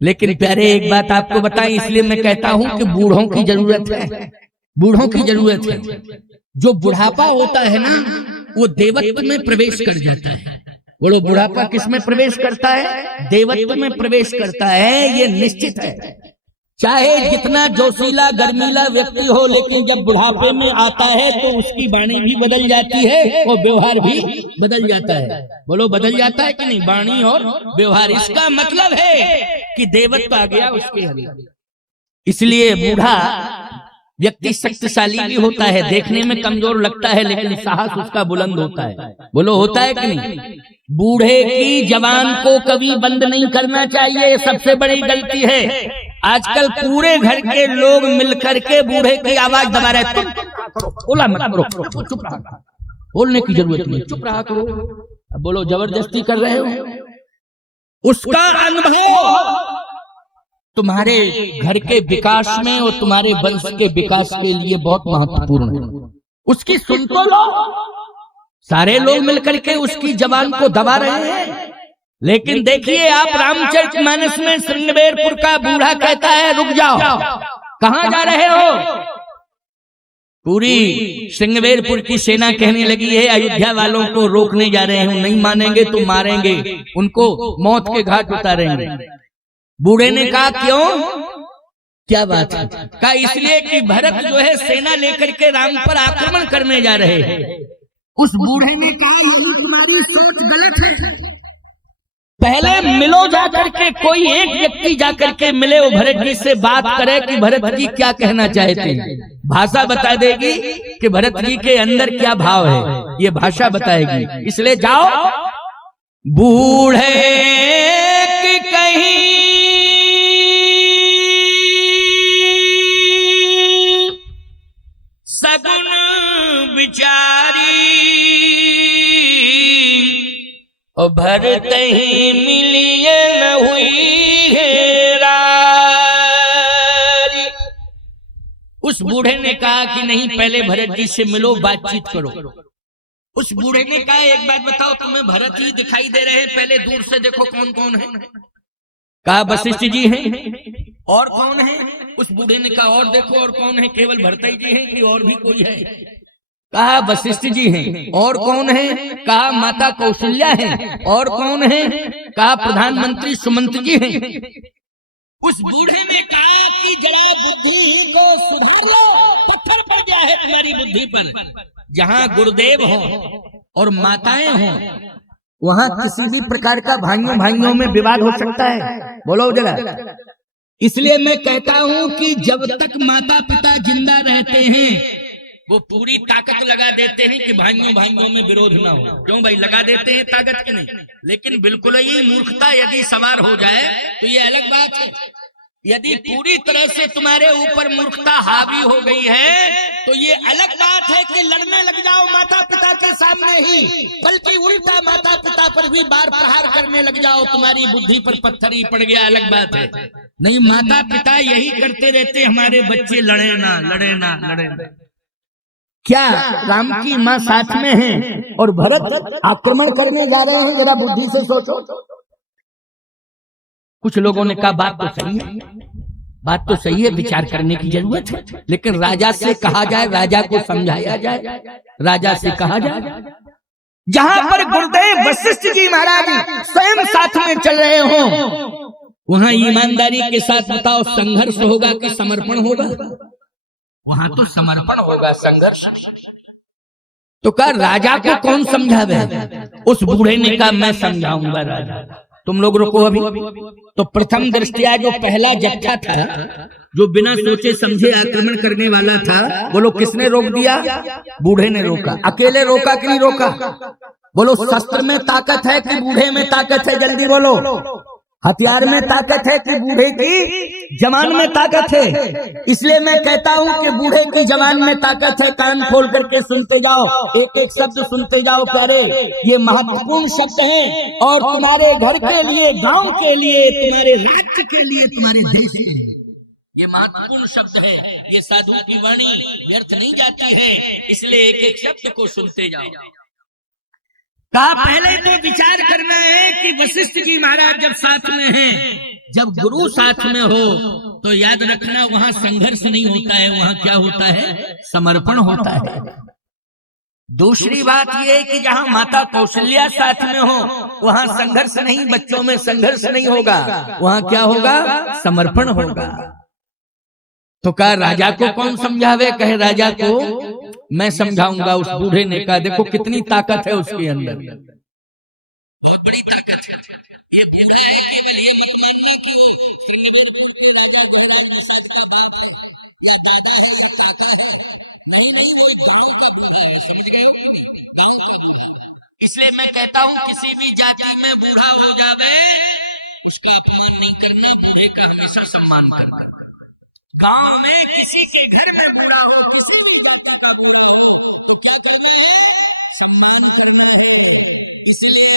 लेकिन प्यारे एक बात आपको बताएं, इसलिए मैं कहता हूं कि बूढ़ों की जरूरत है, बूढ़ों की जरूरत है। जो बुढ़ापा होता है ना, वो देवत्व में प्रवेश कर जाता है। बोलो, बुढ़ापा किस में प्रवेश करता है? देवत्व में प्रवेश करता है, ये निश्चित है। चाहे जितना जोशीला गर्मीला व्यक्ति हो, लेकिन जब बुढ़ापे में आता है तो उसकी वाणी भी बदल जाती है और व्यवहार भी बदल जाता है। बोलो, बदल जाता है कि नहीं? वाणी और व्यवहार, इसका मतलब है कि देवत्व आ गया उसके अंदर। इसलिए बूढ़ा व्यक्ति शक्तिशाली भी होता है, देखने में कमजोर लगता है, लेकिन साहस उसका बुलंद होता है। बोलो, होता है कि नहीं? बूढ़े की जवान को कभी बंद नहीं करना चाहिए, सबसे बड़ी गलती है। आजकल पूरे घर के लोग मिलकर के बूढ़े की आवाज दबा रहे, तुम बोला मत करो, चुप रहा, बोलने की जरूरत नहीं, चुप रहा करो। अब बोलो, जबरदस्ती कर रहे हो। उसका अनुभव तुम्हारे घर के विकास में और तुम्हारे वंश के विकास के लिए बहुत महत्वपूर्ण है। उसकी सुन तो लो। सारे लोग मिलकर के उसकी जबान को दबा रहे हैं, लेकिन देखिए आप रामचरितमानस में श्रृंगवेरपुर का बूढ़ा कहता है, रुक जाओ, कहां जा रहे हो? पूरी श्रृंगवेरपुर की सेना कहने लगी है, अयोध्या वालों को रोकने जा रहे हैं, नहीं मानेंगे तो मारेंगे, उनको मौत के घाट उतारेंगे। बूढ़े ने कहा, क्यों, क्या बात है? कहा, इसलिए कि भरत जो है सेना लेकर के राम पर आक्रमण करने जा रहे हैं। उस बूढ़े ने कहा, तुम्हारी सोच गलत है। पहले मिलो जाकर के, कोई एक व्यक्ति जाकर के मिले, वो भरत जी से बात करे कि भरत जी क्या कहना चाहते हैं। भाषा बता देगी कि भरत जी के अंदर क्या भाव है, ये भाषा बताएगी। इसलिए जाओ, बूढ़े की कहीं सगुन विचारी, और भरत ही मिलिए न हुई हेरारी। उस बूढ़े ने कहा कि नहीं, पहले भरत जी से मिलो, बातचीत करो। उस बूढ़े ने कहा, एक बात बताओ, तुम्हें भरत ही दिखाई दे रहे हैं, पहले दूर से देखो कौन कौन है। कहा, वशिष्ठ जी हैं। और कौन है? उस बूढ़े ने कहा, और देखो और कौन है? केवल भरत जी हैं कि और भी कोई है? कहा, वशिष्ठ जी हैं। और कौन है? कहा, माता कौशल्या है। और कौन है? कहा, प्रधानमंत्री सुमंत जी हैं। उस बूढ़े ने कहा कि जरा बुद्धि को सुधार लो, पत्थर पड़ गया है तुम्हारी बुद्धि पर। जहां गुरुदेव हो और माताएं हो, वहां किसी भी प्रकार का भाइयों में विवाद हो सकता है। बोलो जरा। इसलिए मैं कहता हूं कि जब तक माता पिता जिंदा रहते हैं, वो पूरी ताकत लगा देते हैं कि भाइयों में विरोध ना हो। क्यों भाई, लगा देते हैं ताकत की नहीं, लेकिन बिल्कुल ही मूर्खता यदि सवार हो जाए तो ये अलग बात है। यदि पूरी तरह से तुम्हारे ऊपर मूर्खता हावी हो गई है तो ये अलग बात है कि लड़ने लग जाओ माता पिता के सामने ही, बल्कि उल्टा माता पिता पर भी बार प्रहार करने लग जाओ, तुम्हारी बुद्धि पर पत्थर ही पड़ गया, अलग बात है। नहीं, माता पिता यही करते रहते, हमारे बच्चे लड़े ना। क्या राम की माँ साथ में है और भरत आक्रमण करने जा रहे हैं? जरा बुद्धि से सोचो। कुछ लोगों ने कहा, बात तो सही है, विचार करने की जरूरत है, लेकिन राजा से कहा जाए, राजा को समझाया जाए, राजा से कहा जाए। जहां पर गुरुदेव वशिष्ठ जी महाराज स्वयं साथ में चल रहे हो, वहां ईमानदारी के साथ बताओ, संघर्ष होगा कि समर्पण होगा? वहां तो समर्पण होगा, संघर्ष। तो कहा, राजा को कौन समझावे? उस बूढ़े ने कहा, मैं समझाऊंगा राजा, तुम लोग रुको अभी। तो प्रथम दृष्टिया जो पहला जत्था था, जो बिना सोचे समझे आक्रमण करने वाला था, बोलो किसने रोक दिया? बूढ़े ने रोका। अकेले रोका कि नहीं रोका? बोलो, शस्त्र में ताकत है कि बूढ़े में ताकत है? जल्दी बोलो। हथियार में ताकत है कि बूढ़े की जवान में ताकत है? इसलिए मैं कहता हूं कि बूढ़े की जवान में ताकत है। कान खोल करके सुनते जाओ, एक एक शब्द सुनते जाओ प्यारे, ये महत्वपूर्ण शब्द हैं और तुम्हारे घर के लिए, गांव के लिए, तुम्हारे राज्य के लिए, तुम्हारे देश के लिए ये महत्वपूर्ण शब्द है। ये साधु की वाणी व्यर्थ नहीं जाती है, इसलिए एक एक शब्द को सुनते जाओ। कहा, पहले तो विचार करना है कि वशिष्ठ जी महाराज जब साथ में हैं जब गुरु साथ में हो तो याद रखना वहां संघर्ष नहीं होता है, वहां क्या होता है, समर्पण होता है। दूसरी बात यह है कि जहां माता कौशल्या साथ में हो वहां संघर्ष नहीं, बच्चों में संघर्ष नहीं होगा, वहां क्या होगा, समर्पण होगा। तो कहा राजा को कौन समझावे, कहे राजा को मैं समझाऊंगा। उस बूढ़े ने कहा देखो कितनी ताकत है उसके अंदर, बहुत बड़ी ताकत है। इसलिए मैं कहता हूँ किसी भी जाति में बूढ़ा हो जावे उसकी अपमान नहीं करने, बूढ़े का हमेशा सम्मान करना। गांव में किसी के घर में बूढ़ा हो सम्मान करना, इसलिए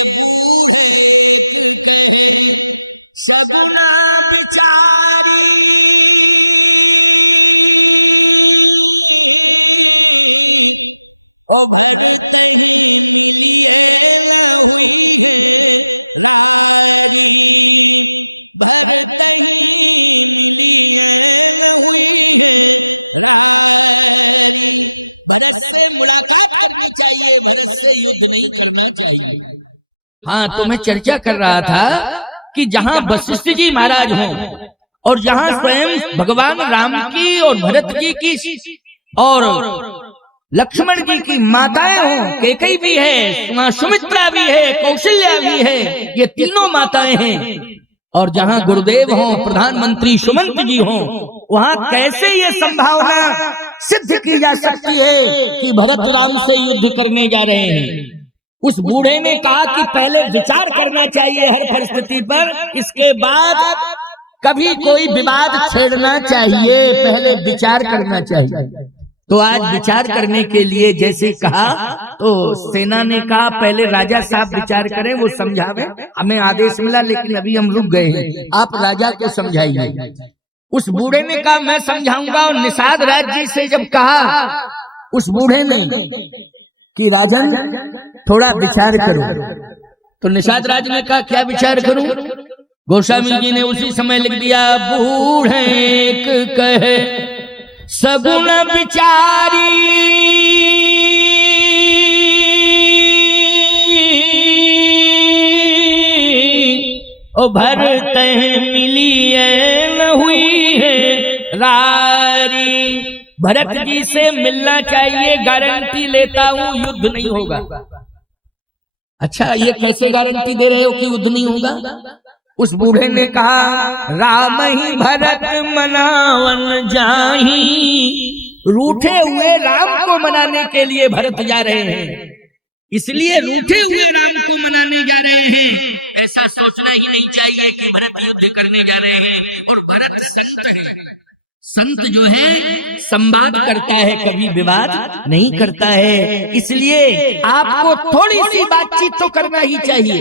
सगुना बिचारी ओ भगत हाँ, तो मैं चर्चा कर रहा था कि जहां वशिष्ठ जी महाराज हों और जहां स्वयं भगवान राम की और भरत जी की और लक्ष्मण जी की माताएं हों, कैकेयी भी है, वहां सुमित्रा भी है, कौशल्या भी है, ये तीनों माताएं हैं, और जहां गुरुदेव हों, प्रधानमंत्री सुमंत जी हों, वहां कैसे ये संभावना सिद्ध की जा सकती है कि भरत राम से युद्ध करने जा रहे हैं। उस बूढ़े ने कहा कि पहले विचार करना चाहिए हर परिस्थिति पर, इसके बाद कभी कोई विवाद छेड़ना चाहिए, पहले विचार करना चाहिए। तो आज विचार करने के लिए जैसे कहा तो सेना ने कहा पहले राजा साहब विचार करें, वो समझावे, हमें आदेश मिला लेकिन अभी हम रुक गए हैं, आप राजा को समझाइए। उस बूढ़े ने कहा मैं समझाऊंगा। और निषाद राज जी से जब कहा उस बूढ़े ने कि राजन थोड़ा विचार करो, तो निषाद राज ने कहा क्या विचार करूं? गोस्वामी जी ने उसी समय लिख दिया बूढ़े कहे सगुण विचारी ओ भरत मिली न हुई है रारी। भरत जी से मिलना चाहिए, गारंटी लेता हूं युद्ध नहीं होगा। अच्छा, ये कैसे गारंटी दे रहे हो कि युद्ध नहीं होगा? उस बूढ़े ने कहा राम ही भरत मनावन जाही, रूठे हुए राम को मनाने के लिए भरत जा रहे हैं, इसलिए रूठे हुए राम को मनाने जा रहे हैं। ऐसा सोचना ही नहीं चाहिए कि भरत युद्ध करने जा रहे हैं। और भरत संत जो है संवाद करता है, कभी विवाद नहीं करता है, इसलिए आपको थोड़ी सी बातचीत तो करना ही चाहिए।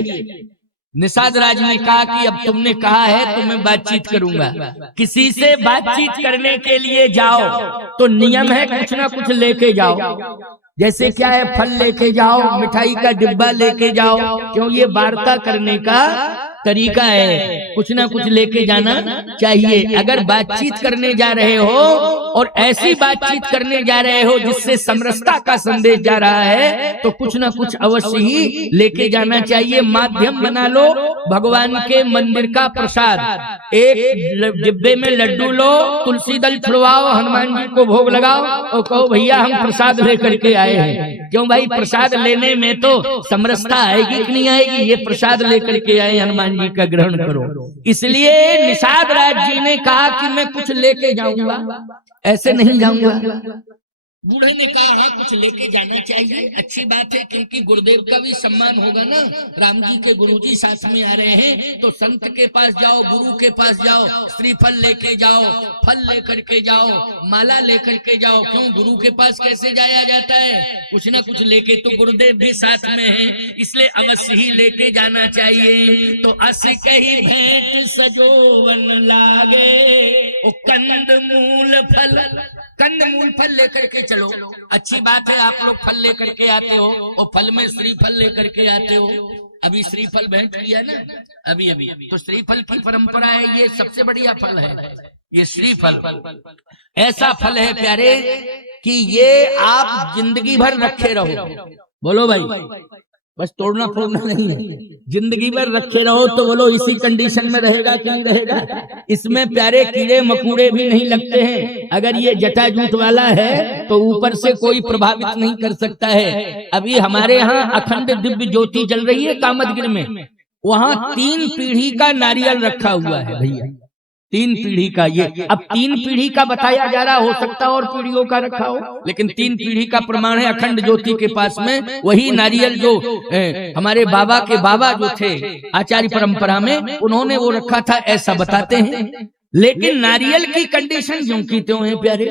निषाद राज ने कहा कि अब तुमने कहा है तो मैं बातचीत करूंगा। किसी से बातचीत करने के लिए जाओ तो नियम है कुछ ना कुछ लेके जाओ। जैसे क्या है, फल लेके जाओ, मिठाई का डिब्बा लेके जाओ, क्यों? ये वार्ता करने का तरीका है, कुछ ना कुछ लेके जाना चाहिए। अगर बातचीत करने जा रहे हो और ऐसी बातचीत करने जा रहे हो जिससे समरसता का संदेश जा रहा है तो कुछ ना कुछ अवश्य ही लेके जाना चाहिए। माध्यम बना लो भगवान के मंदिर का प्रसाद, एक डिब्बे में लड्डू लो, तुलसी दल छुड़वाओ, हनुमान जी को भोग लगाओ और कहो भैया हम प्रसाद लेकर के आए हैं। क्यों भाई? प्रसाद लेने में तो समरसता आएगी कि नहीं आएगी? ये प्रसाद लेकर के आए, हनुमान जी का ग्रहण करो। इसलिए निषाद राज जी ने कहा कि मैं कुछ लेके जाऊंगा, ऐसे नहीं जाऊंगा। बूढ़े ने कहा हाँ कुछ लेके जाना चाहिए, अच्छी बात है, क्योंकि गुरुदेव का भी सम्मान होगा ना। राम जी के गुरुजी साथ में आ रहे हैं तो संत के पास जाओ, गुरु के पास जाओ, श्रीफल लेके जाओ, फल लेकर के जाओ, माला लेकर के जाओ। क्यों? गुरु के पास कैसे जाया जाता है? कुछ ना कुछ लेके। तो गुरुदेव भी साथ में है, इसलिए अवश्य ही लेके जाना चाहिए। तो अस कही भेंट सजोवन लागे ओ कंद मूल फल, कंद मूल फल लेकर के चलो। अच्छी बात है, आप लोग फल लेकर के आते हो और फल में श्रीफल लेकर के आते हो, अभी श्रीफल भेंट किया ना, अभी अभी तो श्रीफल की परंपरा है, ये सबसे बढ़िया फल है ये श्रीफल। ऐसा फल है प्यारे कि ये आप जिंदगी भर रखे रहो। बोलो भाई, बस तोड़ना फोड़ना नहीं है, जिंदगी भर रखे रहो तो बोलो इसी कंडीशन में रहेगा कि नहीं रहेगा। इसमें प्यारे कीड़े मकोड़े भी नहीं लगते हैं। अगर ये जटा जूट वाला है तो ऊपर से कोई प्रभावित नहीं कर सकता है। अभी हमारे यहाँ अखंड दिव्य ज्योति जल रही है कामदगिर में, वहां 3 पीढ़ी का नारियल रखा हुआ है भैया, 3 पीढ़ी का। ये अब 3 पीढ़ी का बताया जा रहा, हो सकता है और पीढ़ियों का रखा हो, लेकिन 3 पीढ़ी का प्रमाण है अखंड ज्योति के पास में। वही नारियल जो हमारे बाबा के बाबा जो थे आचार्य परंपरा में, उन्होंने वो रखा था ऐसा बताते हैं। लेकिन नारियल की कंडीशन ज्यों की त्यों है प्यारे,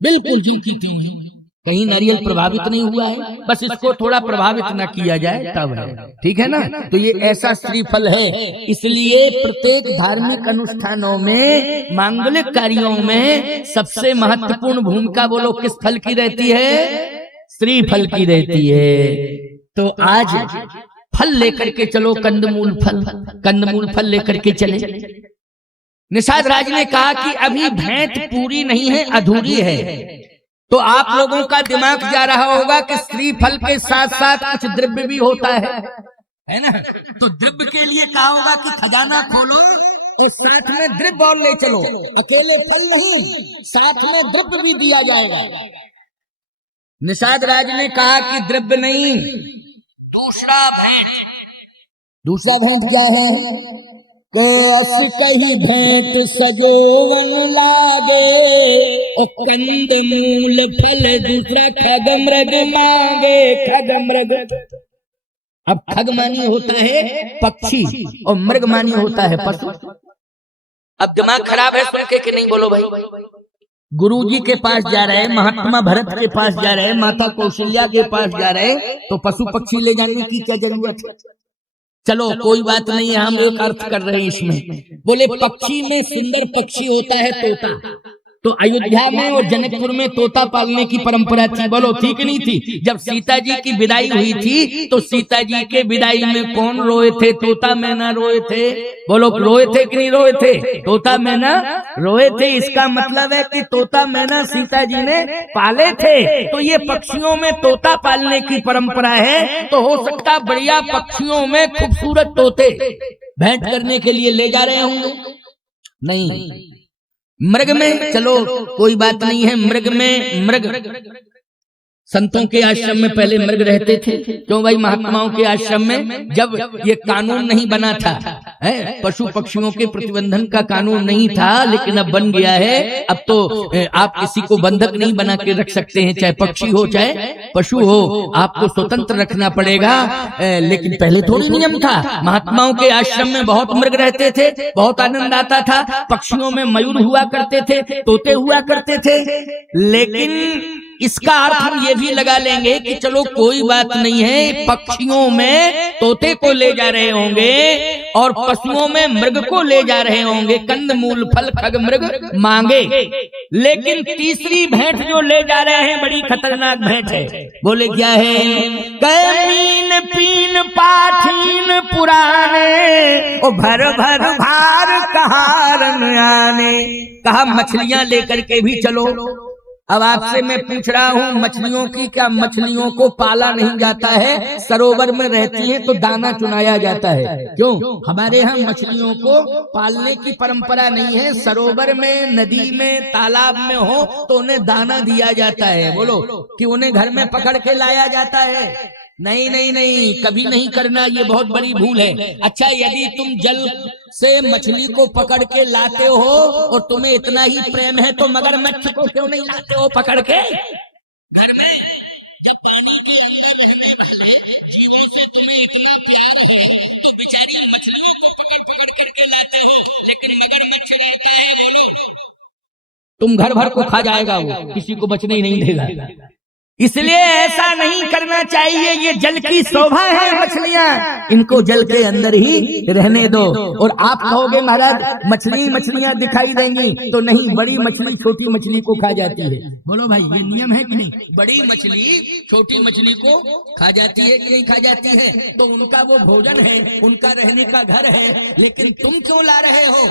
बिल्कुल ज्यों की त्यों है, कहीं नारियल प्रभावित नहीं हुआ है, बस इसको थोड़ा प्रभावित ना किया जाए तब है, ठीक है ना। तो ये ऐसा श्रीफल है, इसलिए प्रत्येक धार्मिक अनुष्ठानों में, मांगलिक कार्यों में सबसे महत्वपूर्ण भूमिका बोलो किस फल की रहती है? श्रीफल की रहती है। तो आज फल लेकर के चलो, कंदमूल फल, कंदमूल फल लेकर के चले। निषाद राज ने कहा कि अभी भेंट पूरी नहीं है, अधूरी है। तो आप लोगों का दिमाग जा रहा होगा कि श्रीफल के साथ साथ कुछ द्रव्य भी होता है ना। तो द्रव्य के लिए कहा होगा कि खजाना खोलो और साथ में द्रव्य और ले चलो, अकेले फल नहीं, साथ में द्रव्य भी दिया जाएगा। निषाद राज ने कहा कि द्रव्य नहीं, दूसरा भेंट। दूसरा भेंट क्या है? कही भेंट सजोवन लागे, ओ कंदमूल फल दूसरा खगमृग मांगे, खगमृग। अब खगमानी होता है पक्षी और मृगमानी होता है पशु। अब दिमाग खराब है सुन के कि नहीं बोलो भाई। गुरुजी के पास जा रहे, महात्मा भरत के पास जा रहे, माता कौशल्या के पास जा रहे, तो पशु पक्षी ले जाने की क्या जरूरत है? चलो कोई बात नहीं है, हम एक अर्थ कर रहे हैं इसमें। बोले पक्षी में सुंदर पक्षी होता है तोता, तो अयोध्या में और जनकपुर में तोता पालने की परंपरा थी, बोलो थी कि नहीं थी? जब सीता जी की विदाई हुई थी तो सीता जी के विदाई में कौन रोए थे? तोता मैना रोए थे। बोलो रोए थे कि नहीं रोए थे? तोता मैना रोए थे। इसका मतलब है कि तोता मैना सीता जी ने पाले थे। तो ये पक्षियों में तोता पालने की परंपरा है, तो हो सकता बढ़िया पक्षियों में खूबसूरत तोते भेंट करने के लिए ले जा रहे होंगे। नहीं, मृग में चलो कोई बात नहीं है। मृग में, मृग संतों के आश्रम में पहले मृग रहते थे। क्यों भाई? महात्माओं के आश्रम में जब ये कानून नहीं बना था, है पशु पक्षियों के प्रतिबंधन का कानून नहीं था, लेकिन अब बन गया है। अब तो आप किसी को बंधक नहीं बना के रख सकते हैं, चाहे पक्षी हो चाहे पशु हो, आपको स्वतंत्र रखना पड़ेगा। लेकिन पहले थोड़ी नियम था। महात्माओं के आश्रम में बहुत मृग रहते थे, बहुत आनंद आता था। पक्षियों में मयूर हुआ करते थे, तोते हुआ करते थे। लेकिन इसका अर्थ हम ये भी लगा लेंगे कि चलो कोई बात नहीं है, पक्षियों में तोते को ले जा रहे होंगे और पशुओं में मृग को ले जा रहे होंगे। कंदमूल फल खग मृग मांगे। लेकिन तीसरी भेंट जो ले जा रहे हैं बड़ी खतरनाक भेंट है। बोले क्या है? कैमीन पीन पाठीन पुराने, ओ भर भर भार कहारन आने। कहा मछलियां लेकर के भी चलो। अब आपसे मैं पूछ रहा हूँ, मछलियों की क्या मछलियों को पाला नहीं जाता है? सरोवर में रहती हैं तो दाना चुनाया जाता है। क्यों? हमारे यहाँ मछलियों को पालने की परंपरा नहीं है। सरोवर में, नदी में, तालाब में हो तो उन्हें दाना दिया जाता है। बोलो कि उन्हें घर में पकड़ के लाया जाता है? नहीं नहीं नहीं, कभी नहीं करना, ये बहुत बड़ी भूल है। अच्छा, यदि तुम जल से मछली को पकड़ के लाते हो और तुम्हें इतना ही प्रेम है तो मगरमच्छ को क्यों नहीं लाते हो पकड़ के घर में? जब पानी के अंदर रहने वाले जीवों से तुम्हें इतना प्यार है तो बेचारी मछलियों को पकड़ पकड़ करके लाते हो, लेकिन मगरमच्छ रहता है, बोलो तुम घर भर को खा जाएगा, वो किसी को बचने ही नहीं देगा। इसलिए ऐसा नहीं करना चाहिए। ये जल की शोभा है मछलियां, इनको जल के अंदर ही रहने दो। और आप कहोगे महाराज मछलियां दिखाई देंगी, तो नहीं, बड़ी मछली छोटी मछली को खा जाती है। बोलो भाई, ये नियम है कि नहीं? बड़ी मछली छोटी मछली को खा जाती है कि नहीं खा जाती है? तो उनका वो भोजन है, उनका रहने का घर है। लेकिन तुम क्यों ला रहे हो?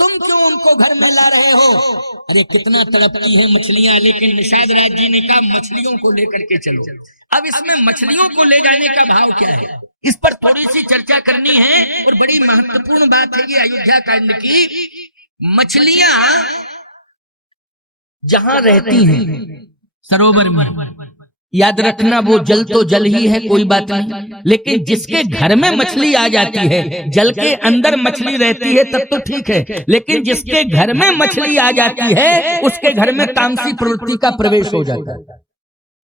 तुम क्यों उनको घर में ला रहे हो? अरे कितना तड़पती है मछलियां। लेकिन निषाद राज जी ने कहा मछलियों को लेकर के चलो। अब इसमें मछलियों को ले जाने का भाव क्या है, इस पर थोड़ी सी चर्चा करनी है। और बड़ी महत्वपूर्ण बात है ये अयोध्या कांड की। मछलियां जहां रहती हैं सरोवर में, याद रखना वो जल तो जल ही है, कोई बात नहीं। लेकिन जिसके घर में मछली आ जाती है, जल के अंदर मछली रहती है तब तो ठीक है। लेकिन जिसके घर में मछली आ जाती है, उसके घर में तामसी प्रवृत्ति का प्रवेश हो जाता है।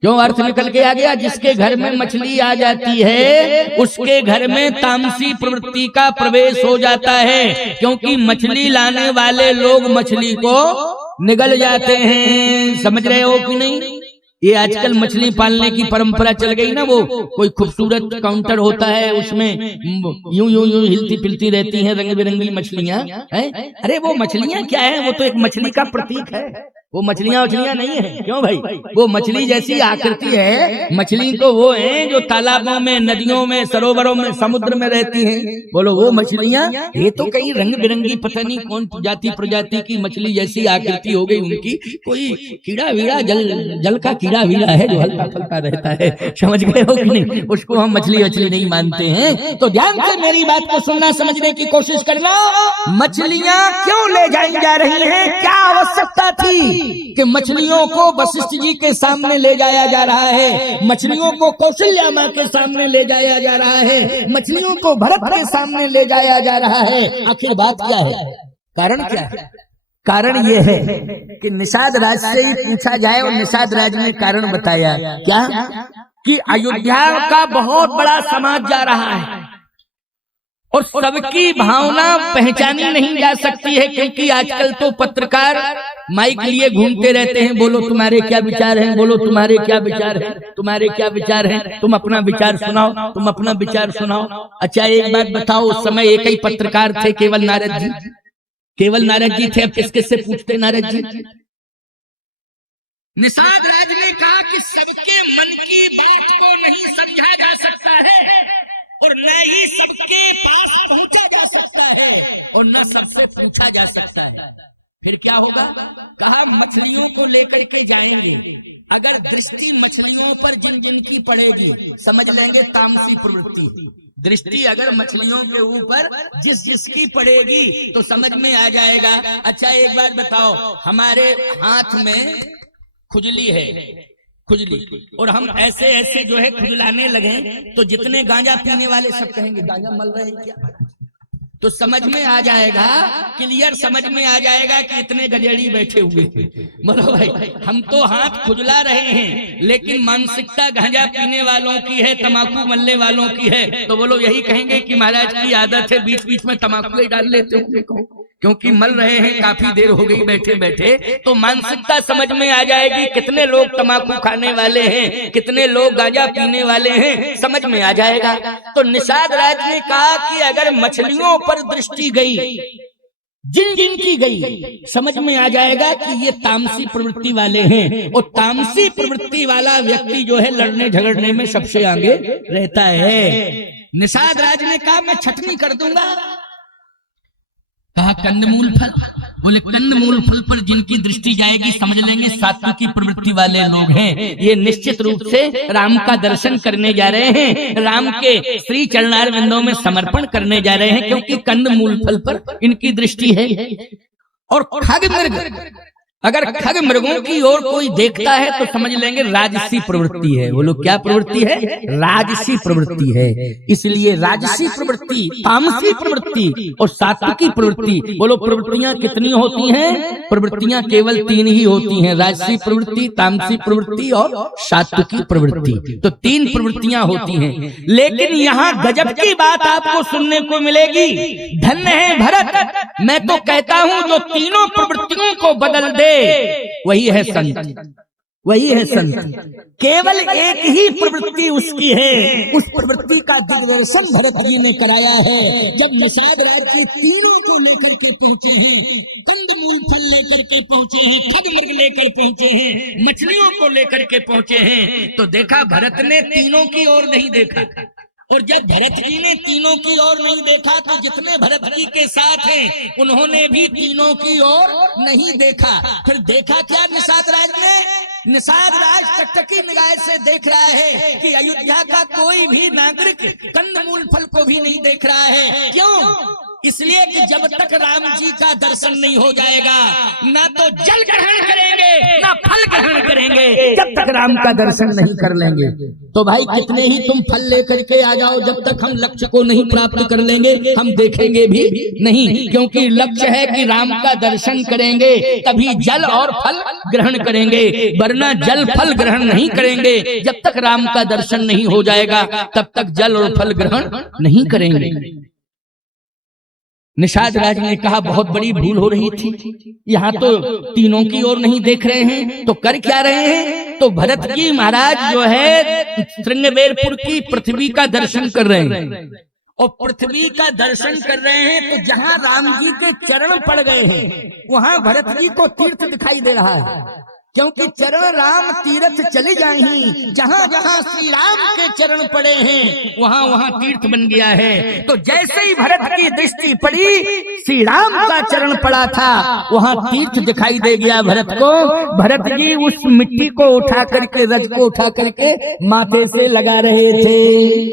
क्यों? अर्थ निकल के आ गया। जिसके घर में मछली आ जाती है, उसके घर में तामसी प्रवृत्ति का प्रवेश हो जाता है। क्योंकि मछली लाने वाले लोग मछली को निगल जाते हैं। समझ रहे हो कि नहीं? ये आजकल मछली पालने की परंपरा चल गई ना। वो कोई खूबसूरत काउंटर होता है, उसमें यूं यूं यूं हिलती फिरती रहती हैं रंग बिरंगी मछलियां। अरे वो मछलियां क्या है? वो तो एक मछली का प्रतीक है। वो मछलियां नहीं है। क्यों भाई? वो मछली जैसी आकृति है। मछली तो वो है जो तालाबों में, नदियों में, सरोवरों में, समुद्र में रहती हैं। बोलो वो मछलियां? ये तो कई रंग बिरंगी पता नहीं कौन प्रजाति की मछली जैसी आकृति हो गई उनकी। कोई कीड़ा वीड़ा, जल का कीड़ा वीड़ा है जो हल्का फल्का रहता है। समझ गए हो कि नहीं? उसको हम मछली नहीं मानते हैं। तो ध्यान से मेरी बात को सुनना, समझने की कोशिश करना। मछलियां क्यों ले जाई जा रही हैं? क्या आवश्यकता थी कि मछलियों को वशिष्ठ जी के सामने ले जाया जा रहा है, मछलियों को कौशल्या माँ के सामने ले जाया जा रहा है, मछलियों को भरत के सामने ले जाया जा रहा है? आखिर बात क्या है? कारण क्या है? कारण ये है कि निषाद राज से ही पूछा जाए। और निषाद राज ने कारण बताया क्या? कि अयोध्या का बहुत बड़ा समाज जा रहा है और सबकी भावना पहचानी नहीं जा सकती है। क्योंकि आजकल तो पत्रकार माइक लिए घूमते रहते हैं। बोलो तुम्हारे क्या विचार हैं, बोलो तुम्हारे क्या विचार हैं, तुम्हारे क्या विचार हैं, तुम अपना विचार सुनाओ, तुम अपना विचार सुनाओ। अच्छा एक बात बताओ, उस समय एक ही पत्रकार थे, केवल नारद जी। केवल नारद जी थे। अब किस किस से पूछते नारद जी? निषाद राज ने कहा कि सबके मन की बात को नहीं समझा जा सकता है और न ही सबके पास पहुंचा जा सकता है और न सबसे पूछा जा सकता है। फिर क्या होगा? कहा मछलियों को लेकर के जाएंगे। अगर दृष्टि मछलियों पर जिन जिन की पड़ेगी, समझ लेंगे तामसी प्रवृत्ति। दृष्टि अगर मछलियों के ऊपर जिस जिसकी पड़ेगी तो समझ में आ जाएगा। अच्छा एक बात बताओ, हमारे हाथ में खुजली है, खुजली, और हम ऐसे ऐसे जो है खुजलाने लगे तो जितने गांजा पीने वाले सब कहेंगे गांजा मल रहे हैं क्या? तो समझ में आ जाएगा, क्लियर समझ में आ जाएगा कि इतने गजेड़ी बैठे हुए थे। बोलो भाई, हम तो हाथ खुजला रहे हैं लेकिन मानसिकता गांजा पीने वालों की है, तमाकू मलने वालों की है। तो बोलो यही कहेंगे कि महाराज की आदत है बीच बीच में तमाकू ही डाल लेते होंगे, क्योंकि मल रहे हैं, काफी देर हो गई बैठे बैठे। तो मानसिकता समझ में आ जाएगी, कितने लोग तमाकू खाने वाले हैं, कितने लोग गांजा पीने वाले हैं, समझ में आ जाएगा। तो निषाद राज ने कहा कि अगर मछलियों पर दृष्टि गई, जिन जिन की गई, समझ में आ जाएगा कि ये तामसी प्रवृत्ति वाले हैं। और तामसी प्रवृत्ति वाला व्यक्ति जो है लड़ने झगड़ने में सबसे आगे रहता है। निषाद राज ने कहा मैं छटनी कर दूंगा। कहा कंदमूल फल। बोले कंदमूल फल पर जिनकी दृष्टि जाएगी समझ लेंगे सात्विकी प्रवृत्ति वाले लोग हैं। ये निश्चित रूप से राम का दर्शन करने जा रहे हैं, राम के श्री चरणारविंदों में समर्पण करने जा रहे हैं, क्योंकि कंदमूल फल पर इनकी दृष्टि है। और खग मृग, अगर खग मृगों की ओर कोई देखता है तो समझ लेंगे राजसी प्रवृत्ति है। बोलो क्या प्रवृत्ति है? राजसी प्रवृत्ति है। इसलिए राजसी प्रवृत्ति, तामसी प्रवृत्ति और सात्विकी प्रवृत्ति। बोलो प्रवृत्तियां कितनी होती हैं? प्रवृत्तियां केवल 3 ही होती हैं, राजसी प्रवृत्ति, तामसी प्रवृत्ति और सात्विकी प्रवृत्ति। तो 3 प्रवृत्तियां होती हैं। लेकिन यहाँ गजब की बात आपको सुनने को मिलेगी। धन्य है भरत, मैं तो कहता हूं जो तीनों प्रवृत्तियों को बदल दे वही है संत। वही है संत। केवल एक ही प्रवृत्ति उसकी है, उस प्रवृत्ति का दूरदर्शन भरत जी ने कराया है। जब निषाद राज्य तीनों को लेकर के पहुंचे हैं, कंदमूल फल लेकर के पहुंचे हैं, खगमृग लेकर पहुंचे हैं, मछलियों को लेकर के पहुंचे हैं, तो देखा भरत ने तीनों की ओर नहीं देखा। और जब भरत जी ने तीनों की ओर नहीं देखा तो जितने भरत जी के साथ हैं उन्होंने भी तीनों की ओर नहीं देखा। फिर देखा क्या निषाद राज ने? निषाद राज टकटकी निगाह से देख रहा है कि अयोध्या का कोई भी नागरिक कंदमूल फल को भी नहीं देख रहा है। क्यों? इसलिए कि जब तक राम जी का दर्शन नहीं हो जाएगा, ना तो जल ग्रहण करेंगे ना फल ग्रहण करेंगे, जब तक राम का दर्शन नहीं कर लेंगे। तो भाई कितने ही तुम फल लेकर के आ जाओ, जब तक हम लक्ष्य को नहीं प्राप्त कर लेंगे हम देखेंगे भी नहीं, क्योंकि लक्ष्य है कि राम का दर्शन करेंगे तभी जल और फल ग्रहण करेंगे, वरना जल फल ग्रहण नहीं करेंगे। जब तक राम का दर्शन नहीं हो जाएगा तब तक जल और फल ग्रहण नहीं करेंगे। निषाद राज ने कहा बहुत बड़ी भूल हो रही थी, यहाँ तो तीनों की ओर नहीं देख रहे हैं तो कर क्या रहे हैं? तो भरत जी महाराज जो है श्रृंगवेरपुर की पृथ्वी का दर्शन कर रहे हैं, और पृथ्वी का दर्शन कर रहे हैं तो जहाँ राम जी के चरण पड़ गए हैं वहाँ भरत जी को तीर्थ दिखाई दे रहा है, क्योंकि चरण राम तीर्थ चली जाही, जहाँ जहाँ श्री राम के चरण पड़े हैं वहाँ वहाँ तीर्थ बन गया है। तो जैसे ही भरत की दृष्टि पड़ी, श्री राम का चरण पड़ा था, वहाँ तीर्थ दिखाई दे गया भरत को। भरत जी उस मिट्टी को उठा करके, रज को उठा करके माथे से लगा रहे थे।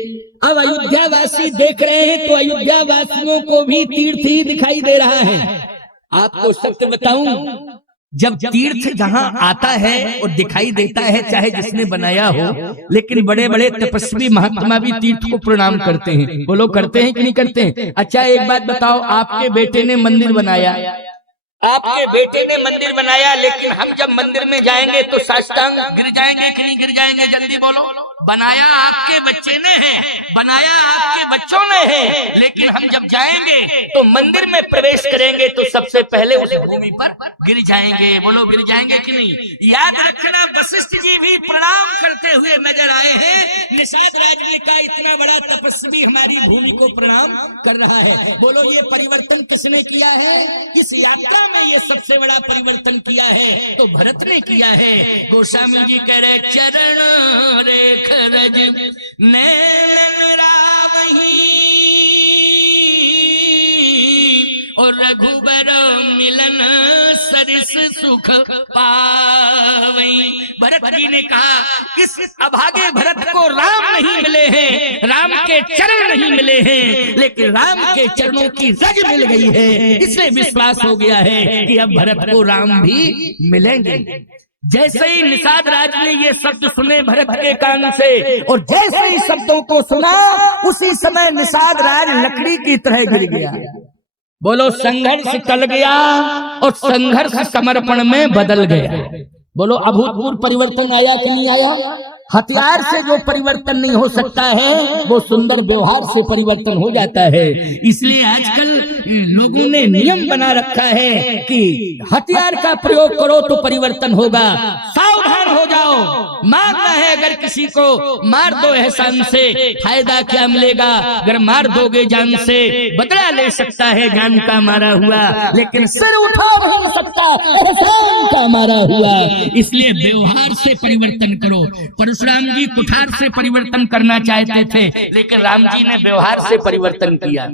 अब अयोध्या वासी देख रहे हैं तो अयोध्या वासियों को भी तीर्थ ही दिखाई दे रहा है। आपको सत्य बताऊं, जब तीर्थ जहाँ आता है और दिखाई देता है, चाहे जिसने बनाया हो, लेकिन बड़े बड़े तपस्वी महात्मा भी तीर्थ को प्रणाम करते हैं। वो लोग करते हैं कि नहीं करते हैं? अच्छा एक बात बताओ, आपके बेटे ने मंदिर बनाया, आपके बेटे ने मंदिर बनाया, लेकिन हम जब मंदिर में जाएंगे तो साष्टांग गिर जाएंगे कि नहीं गिर जाएंगे? जल्दी बोलो। बनाया आपके बच्चे ने है, बनाया आपके बच्चों ने है, लेकिन हम जब जाएंगे तो मंदिर में प्रवेश करेंगे तो सबसे पहले उस भूमि पर गिर जाएंगे। बोलो गिर जाएंगे कि नहीं? याद रखना, वशिष्ठ जी भी प्रणाम करते हुए नजर आए हैं। निषाद राज ने कहा इतना बड़ा तपस्वी हमारी भूमि को प्रणाम कर रहा है। बोलो ये परिवर्तन किसने किया है? इस यात्रा में ये सबसे बड़ा परिवर्तन किया है तो भरत ने किया है। गोस्वामी जी कह रहे चरण रेख रज नैन रावही और रघुबर मिलन सरिस सुख पावई। भरत जी ने कहा इस अभागे भरत को राम नहीं मिले हैं, राम के चरण नहीं मिले हैं, लेकिन राम के चरणों की रज मिल गई है। इसलिए विश्वास हो गया है कि अब भरत को राम भी मिलेंगे। जैसे ही निषाद राज ने ये शब्द सुने भरत के कान से, और जैसे ही शब्दों को सुना उसी समय निषाद राज लकड़ी की तरह गिर गया। बोलो संघर्ष टल गया और संघर्ष समर्पण में बदल गया। बोलो अभूतपूर्व परिवर्तन आया कि नहीं आया? हथियार से जो परिवर्तन नहीं हो सकता है वो सुंदर व्यवहार से परिवर्तन हो जाता है। इसलिए आजकल लोगों ने नियम बना रखा है कि हथियार का प्रयोग करो तो परिवर्तन होगा। सावधान हो जाओ, मारना है अगर किसी को मार दो एहसान से, फायदा क्या मिलेगा? अगर मार दोगे जान से बदला ले सकता है जान का मारा हुआ, लेकिन सिर उठा नहीं सकता एहसान का मारा हुआ। इसलिए व्यवहार से परिवर्तन करो। परशुराम जी कुठार से परिवर्तन करना चाहते थे, लेकिन राम जी ने व्यवहार से परिवर्तन किया।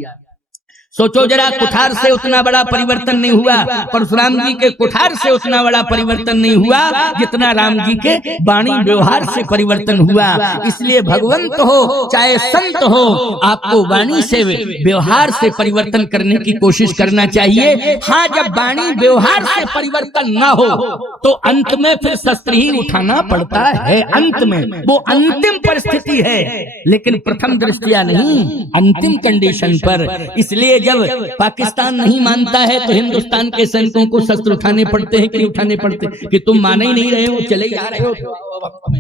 सोचो जरा, कुठार से उतना बड़ा परिवर्तन नहीं हुआ, परशुराम जी के कुठार से उतना बड़ा परिवर्तन नहीं हुआ जितना राम जी के वाणी व्यवहार से परिवर्तन हुआ। इसलिए भगवंत हो चाहे संत हो, आपको वाणी से व्यवहार से परिवर्तन करने की कोशिश करना चाहिए। हाँ, जब वाणी व्यवहार से परिवर्तन ना हो तो अंत में फिर शस्त्र ही उठाना पड़ता है। अंत में वो अंतिम परिस्थिति है, लेकिन प्रथम दृष्टिया नहीं, अंतिम कंडीशन पर। इसलिए जब पाकिस्तान नहीं मानता है तो हिंदुस्तान के सैनिकों को शस्त्र उठाने पड़ते हैं कि नहीं उठाने पड़ते, कि तुम मान ही नहीं रहे हो, चले ही आ रहे हो तो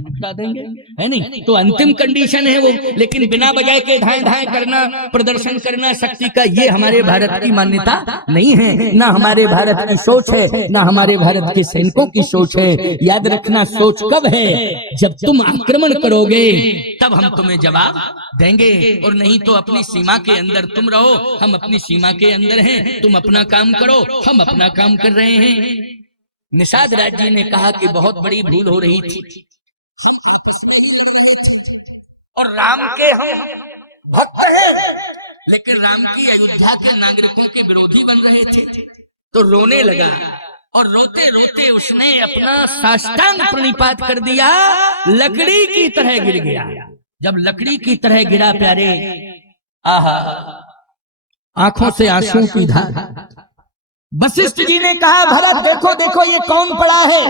उठा देंगे, है नहीं? तो अंतिम कंडीशन है वो। लेकिन बिना वजह के धाए धाए करना, प्रदर्शन करना शक्ति का, ये हमारे भारत की मान्यता नहीं है, ना हमारे भारत की सोच है, ना हमारे भारत के सैनिकों की सोच है। याद रखना, सोच कब है? जब तुम आक्रमण करोगे तब हम तुम्हें जवाब देंगे, और नहीं तो अपनी सीमा के अंदर तुम रहो, हम अपनी सीमा के अंदर हैं, तुम अपना काम करो, हम अपना काम कर रहे हैं। निषाद राज जी ने कहा कि बहुत बड़ी भूल हो रही थी और राम के हम भक्त हैं, लेकिन राम की अयोध्या के नागरिकों के विरोधी बन रहे थे। तो रोने लगा और रोते रोते उसने अपना साष्टांग प्रणिपात कर दिया, लकड़ी की तरह गिर गया। जब लकड़ी की तरह गिरा प्यारे, आहा, आंखों से आंसू की धार। वशिष्ठ जी ने कहा, भरत देखो देखो ये कौन पड़ा है?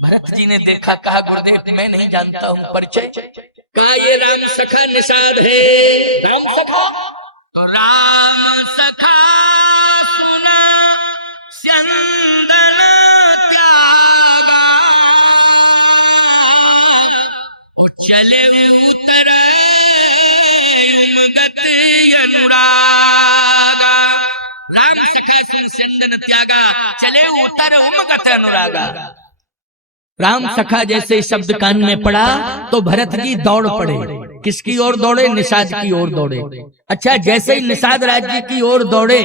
भरत जी ने देखा, कहा गुरुदेव मैं नहीं जानता हूं, परिचय? कहा ये राम सखा निषाद है। राम सखा? तो राम सखा सुना स्यंदन त्यागा, और चले उतरा गति अनुरागा। राम सखा सुन स्यंदन त्यागा, चले उतर उमगत अनुरागा। राम सखा जैसे शब्द कान में पड़ा तो भरत जी दौड़ पड़े। किसकी ओर दौड़े? निषाद की ओर दौड़े। अच्छा, जैसे ही निषाद राज जी की ओर दौड़े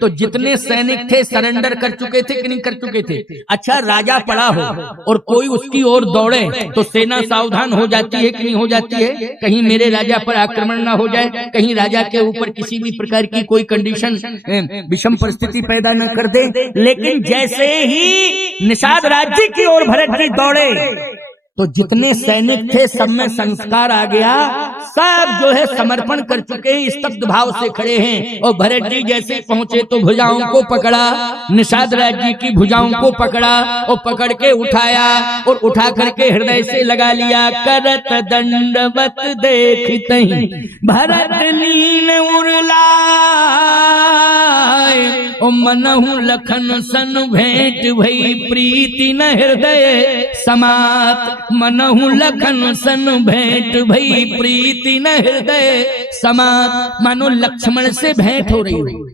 तो जितने सैनिक थे सरेंडर कर चुके थे कि नहीं कर चुके थे? अच्छा, राजा पड़ा हो और कोई उसकी ओर दौड़े तो सेना सावधान हो जाती है कि नहीं हो जाती है? कहीं मेरे राजा पर आक्रमण ना हो जाए, कहीं राजा के ऊपर किसी भी प्रकार की कोई कंडीशन, विषम परिस्थिति पैदा न कर दे। लेकिन जैसे ही निषाद राज जी की ओर भरत जी दौड़े तो जितने सैनिक थे सब में संस्कार आ गया, सब जो है समर्पण कर चुके हैं, स्तब्ध भाव से खड़े हैं। और भरत जी जैसे पहुंचे तो भुजाओं को पकड़ा, निषाद राज जी की भुजाओं को पकड़ा और पकड़ के उठाया और उठा करके हृदय से लगा लिया। करत दंडवत देखतहि भरत नील उरलाए, ओ मनहु लखन सन भेंट भई प्रीति न हृदय समात। मनहु लखन सन भेंट भई प्रीति न हृदय समात। मानो लक्ष्मण से भेंट हो रही हो,